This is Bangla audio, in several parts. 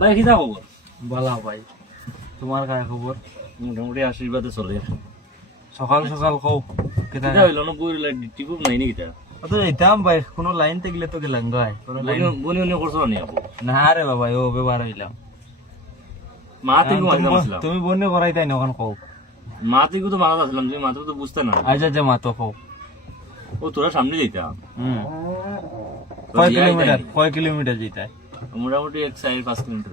ভাই কিতা খবর? বলা ভাই, তোমার কার খবর? মোটামুটি আশীর্বাদে চলে। সকাল সকাল কও কিতা হইল না, বই ডিউটি খুব নাই নি কিতা? তো যাইতাম ভাই, কোনো লাইন থাকলে তো গেলাম গাই, কোনো লাইন বনি বনি করছো নি আপু? না রে বাবা, ও ব্যবহার হইলাম। মা থেকে মারতাম আসলাম। তুমি বন্যে করাই তাই নখন কও। মা থেকে তো মারা আসলাম, তুমি মাথা তো বুঝতে না। আচ্ছা আচ্ছা, মা তো কও। ও তোরা সামনে যাইতাম। কয় কিলোমিটার যেতে? মোটামুটি 1.5 কিলোমিটার।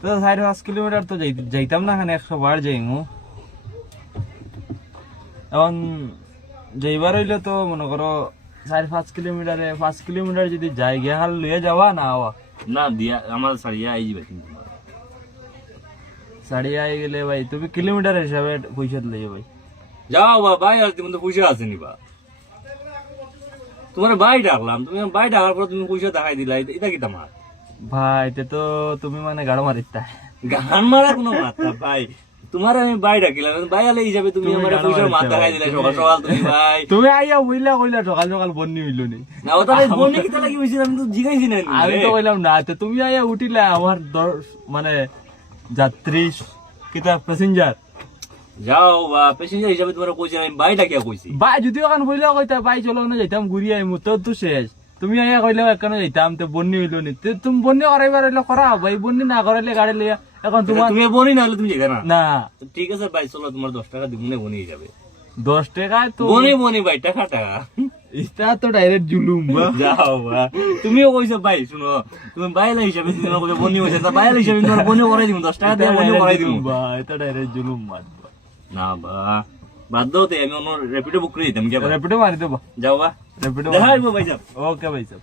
তো 4-5 কিলোমিটার তো যাইতাম না, এখানে 100 বার যাইমু। এখন যাইবার হইলে তো মনে করো 4-5 কিলোমিটারে 5 কিলোমিটার যদি যাই গিয়ে হাল লইয়া যাওয়া না আওয়া না দিয়া আমার সারিয়া আই যাবে কিন্তু সাড়িয়ে আই গেলে ভাই তুমি কিলোমিটার হিসাবে পয়সা লইয়ে ভাই যাও বা ভাই, আর তুমি তো পয়সা আছে নি বা? তোমার ভাই ডাকলাম, তুমি ভাই ডাকার পর তুমি পয়সা দেখাই দিলা, এটা কি তোমার ভাই? তে তো তুমি মানে গাড়ো মারিতা গান মারা কোনো মাত্রা ভাই। তোমার আমি ভাই ডাকিলাম, ভাই আলে হিসাবে তুমি আমার পয়সার মাত দেখাই দিলা সকাল সকাল। তুমি ভাই তুমি আইয়া বইলা কইলা সকাল সকাল বন্নি হইল নি না, ও তাহলে বলনি কি তাহলে কি হয়েছিল? আমি তো জিগাইছি না। আমি তো কইলাম না, তো তুমি আইয়া উঠিলা আমার মানে যাত্রী কিতা প্যাসেঞ্জার। যাও বা প্যাসেঞ্জার হিসাবে তোমার কইছি, আমি ভাই ডাকিয়া কইছি। ভাই যদি ওখান বইলা কইতা ভাই চলো না যাইতাম ঘুরি আইমু, তো তো শেষ। তুমি আইয়া কইলা এখানে যাইতাম, তো বন্নি হইল নি। তুমি বন্নি করাইবার হইলে করা ভাই, বন্নি না করাইলে গাড়ি লইয়া এখন তোমার তুমি বনি না হলে তুমি যেতে না। না তো ঠিক আছে ভাই, চলো তোমার 10 টাকা দিব, বনি যাবে। 10 টাকা তো বনি বনি ভাই, টাকা টাকা ইস্তা তো ডাইরেক্ট জুলুম বা। যাও বা, তুমিও কইছো ভাই, শুনো তুমি বাইলা হিসাবে তুমি কইছো বনি হইছে, তা বাইলা হিসাবে তোমার বনি করাই দিব, 10 টাকা দিয়ে বনি করাই দিব। বা এটা ডাইরেক্ট জুলুম মার। না বা বাদ দাও, তে আমি অন্য র্যাপিডো বুক করে দিতাম। কি র্যাপিডো মারি দেবো, যাও বা, র্যাপিডো দেখাইবো ভাই, যাও। ওকে ভাই সাহেব।